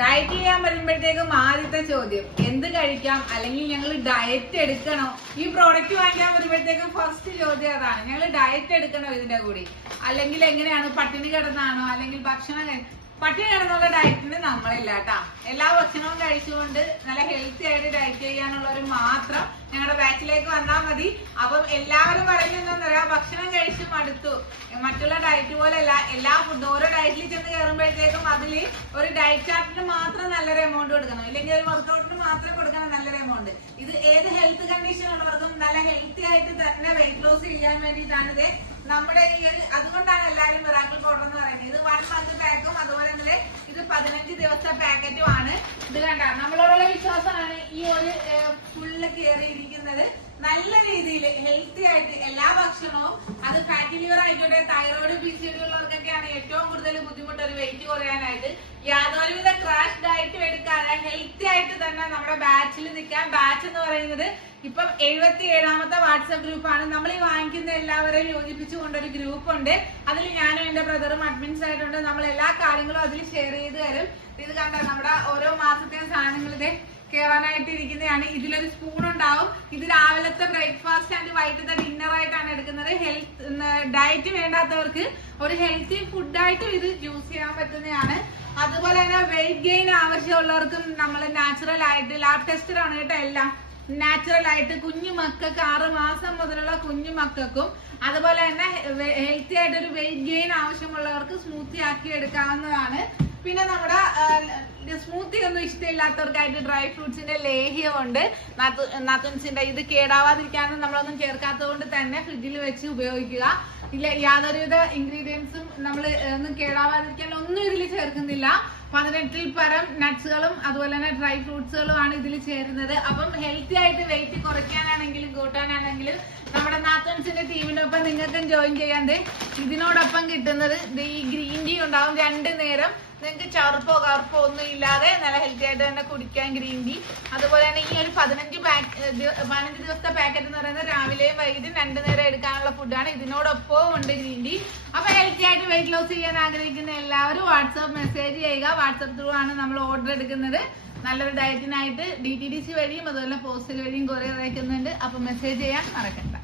Diet ചെയ്യാൻ വരുമ്പോഴത്തേക്കും ആദ്യത്തെ ചോദ്യം എന്ത് കഴിക്കാം, അല്ലെങ്കിൽ ഞങ്ങൾ ഡയറ്റ് എടുക്കണോ? ഈ പ്രോഡക്റ്റ് വാങ്ങിക്കാൻ വരുമ്പോഴത്തേക്കും ഫസ്റ്റ് ചോദ്യം അതാണ്, ഞങ്ങൾ ഡയറ്റ് എടുക്കണോ ഇതിന്റെ കൂടി, അല്ലെങ്കിൽ എങ്ങനെയാണ്, പട്ടിണി കിടന്നാണോ, അല്ലെങ്കിൽ ഭക്ഷണം പട്ടിണി കിടന്നുള്ള ഡയറ്റിന് നമ്മളില്ല കേട്ടാ. എല്ലാ ഭക്ഷണവും കഴിച്ചുകൊണ്ട് നല്ല ഹെൽത്തി ആയിട്ട് ഡയറ്റ് ചെയ്യാനുള്ളവർ മാത്രം ഞങ്ങളുടെ ബാച്ചിലേക്ക് വന്നാൽ മതി. അപ്പം എല്ലാവരും പറയുന്നതെന്ന് പറയാ, ഭക്ഷണം കഴിച്ചു മടുത്തു, മറ്റുള്ള ഡയറ്റ് പോലെയല്ല, എല്ലാ ഫുഡും ഓരോ ഡയറ്റിൽ ചെന്ന് കയറുമ്പോഴത്തേക്കും അതിൽ ഒരു ഡയറ്റ് ചാർട്ടിന് മാത്രം നല്ലൊരു എമൗണ്ട് കൊടുക്കണം, ഇല്ലെങ്കിൽ ഒരു വർക്കൗട്ടിന് മാത്രം കൊടുക്കണം നല്ലൊരു എമൗണ്ട്. ഇത് ഏത് ഹെൽത്ത് കണ്ടീഷൻ ഉള്ളവർക്കും നല്ല ഹെൽത്തി ആയിട്ട് തന്നെ വെയിറ്റ് ലോസ് ചെയ്യാൻ വേണ്ടിയിട്ടാണ് ഇത് നമ്മുടെ ഈ ഒരു, അതുകൊണ്ടാണ് എല്ലാവരും മിറാക്കിൾ പൗഡർ എന്ന് പറയുന്നത്. ഇത് 1 month പാക്കും, അതുപോലെ തന്നെ ഇത് 15 ദിവസത്തെ പാക്കറ്റും ആണ്. ഇത് കണ്ട നമ്മളോടുള്ള വിശ്വാസമാണ് ഈ ഒരു ഫുള്ള് കയറിയിരിക്കുന്നത്. നല്ല രീതിയിൽ ഹെൽത്തി ആയിട്ട് എല്ലാ ഭക്ഷണവും, അത് ഫാറ്റി ലിവർ ആയിക്കോട്ടെ, തൈറോയിഡ് PCOD ഉള്ളവർക്കൊക്കെയാണ് ഏറ്റവും കൂടുതൽ ബുദ്ധിമുട്ട് ഒരു വെയിറ്റ് കുറയാനായിട്ട്. യാതൊരുവിധ ക്രാഷ് ഡയറ്റും എടുക്കാതെ ഹെൽത്തി ആയിട്ട് തന്നെ നമ്മുടെ ബാച്ചിൽ നിൽക്കാം. ബാച്ച് എന്ന് പറയുന്നത് ഇപ്പം 77ാമത്തെ വാട്സ്ആപ്പ് ഗ്രൂപ്പാണ്. നമ്മൾ ഈ വാങ്ങിക്കുന്ന എല്ലാവരെയും യോജിപ്പിച്ചുകൊണ്ടൊരു ഗ്രൂപ്പ് ഉണ്ട്. അതിൽ ഞാനും എന്റെ ബ്രദറും അഡ്മിൻസ് ആയിട്ടുണ്ട്. നമ്മൾ എല്ലാ കാര്യങ്ങളും അതിൽ ഷെയർ ചെയ്ത് തരും. ഇത് കണ്ട നമ്മുടെ ഓരോ മാസത്തെയും സാധനങ്ങൾ ഇത് കയറാനായിട്ട് ഇരിക്കുന്നതാണ്. ഇതിലൊരു സ്പൂൺ ഉണ്ടാവും. ഇത് രാവിലത്തെ ബ്രേക്ക്ഫാസ്റ്റ് ആൻഡ് വൈകിട്ടത്തെ ഡിന്നർ ആയിട്ടാണ് എടുക്കുന്നത്. ഹെൽത്ത് ഡയറ്റ് വേണ്ടാത്തവർക്ക് ഒരു ഹെൽത്തി ഫുഡായിട്ടും ഇത് യൂസ് ചെയ്യാൻ പറ്റുന്നതാണ്. അതുപോലെ തന്നെ വെയിറ്റ് ഗെയിൻ ആവശ്യമുള്ളവർക്കും നമ്മൾ നാച്ചുറൽ ആയിട്ട്, ലാബ് ടെസ്റ്റഡ് ആണ് കേട്ടോ, എല്ലാം നാച്ചുറൽ ആയിട്ട് കുഞ്ഞു മക്കൾക്ക് 6 മാസം മുതലുള്ള കുഞ്ഞു മക്കൾക്കും, അതുപോലെ തന്നെ ഹെൽത്തി ആയിട്ട് ഒരു വെയിറ്റ് ഗെയിൻ ആവശ്യമുള്ളവർക്ക് സ്മൂത്തി ആക്കി എടുക്കാവുന്നതാണ്. പിന്നെ നമ്മുടെ സ്മൂത്തി ഒന്നും ഇഷ്ടമില്ലാത്തവർക്കായിട്ട് ഡ്രൈ ഫ്രൂട്ട്സിന്റെ ലേഹ്യമുണ്ട്. നത്തുൻസിന്റെ ഇത് കേടാവാതിരിക്കാനും നമ്മളൊന്നും ചേർക്കാത്തത് കൊണ്ട് തന്നെ ഫ്രിഡ്ജിൽ വെച്ച് ഉപയോഗിക്കുക. ഇല്ല, യാതൊരുവിധ ഇൻഗ്രീഡിയൻസും നമ്മൾ ഒന്നും കേടാവാതിരിക്കാൻ ഒന്നും ഇതിൽ ചേർക്കുന്നില്ല. 18ൽ പരം നട്ട്സുകളും അതുപോലെ തന്നെ ഡ്രൈ ഫ്രൂട്ട്സുകളുമാണ് ഇതിൽ ചേരുന്നത്. അപ്പം ഹെൽത്തി ആയിട്ട് വെയിറ്റ് കുറയ്ക്കാനാണെങ്കിലും കൂട്ടാനാണെങ്കിലും നമ്മുടെ നാത്തൻസിന്റെ ടീമിനൊപ്പം നിങ്ങൾക്കും ജോയിൻ ചെയ്യാണ്ട് ഇതിനോടൊപ്പം കിട്ടുന്നത് ഈ ഗ്രീൻ ടീ ഉണ്ടാവും 2 നേരം. നിങ്ങൾക്ക് ചറുപ്പോ കറുപ്പോ ഒന്നും ഇല്ലാതെ നല്ല ഹെൽത്തി ആയിട്ട് തന്നെ കുടിക്കാൻ ഗ്രീൻ ടീ. അതുപോലെ തന്നെ ഈ ഒരു 15 ദിവസത്തെ പാക്കറ്റ് എന്ന് പറയുന്നത് രാവിലെയും വൈകിട്ടും 2 നേരം എടുക്കാനുള്ള ഫുഡാണ്. ഇതിനോടൊപ്പവും ഉണ്ട് ഗ്രീൻ ടീ. അപ്പൊ ഹെൽത്തി ആയിട്ട് വെയിറ്റ് ലോസ് ചെയ്യാൻ ആഗ്രഹിക്കുന്ന എല്ലാവരും വാട്സാപ്പ് മെസ്സേജ് ചെയ്യുക. വാട്സാപ്പ് ത്രൂ ആണ് നമ്മൾ ഓർഡർ എടുക്കുന്നത്. നല്ലൊരു ഡയറ്റിനായിട്ട് DTDC വഴിയും അതുപോലെ പോസ്റ്റൽ വഴിയും കൊറിയർ അയക്കുന്നുണ്ട്. അപ്പൊ മെസ്സേജ് ചെയ്യാൻ മറക്കണ്ട.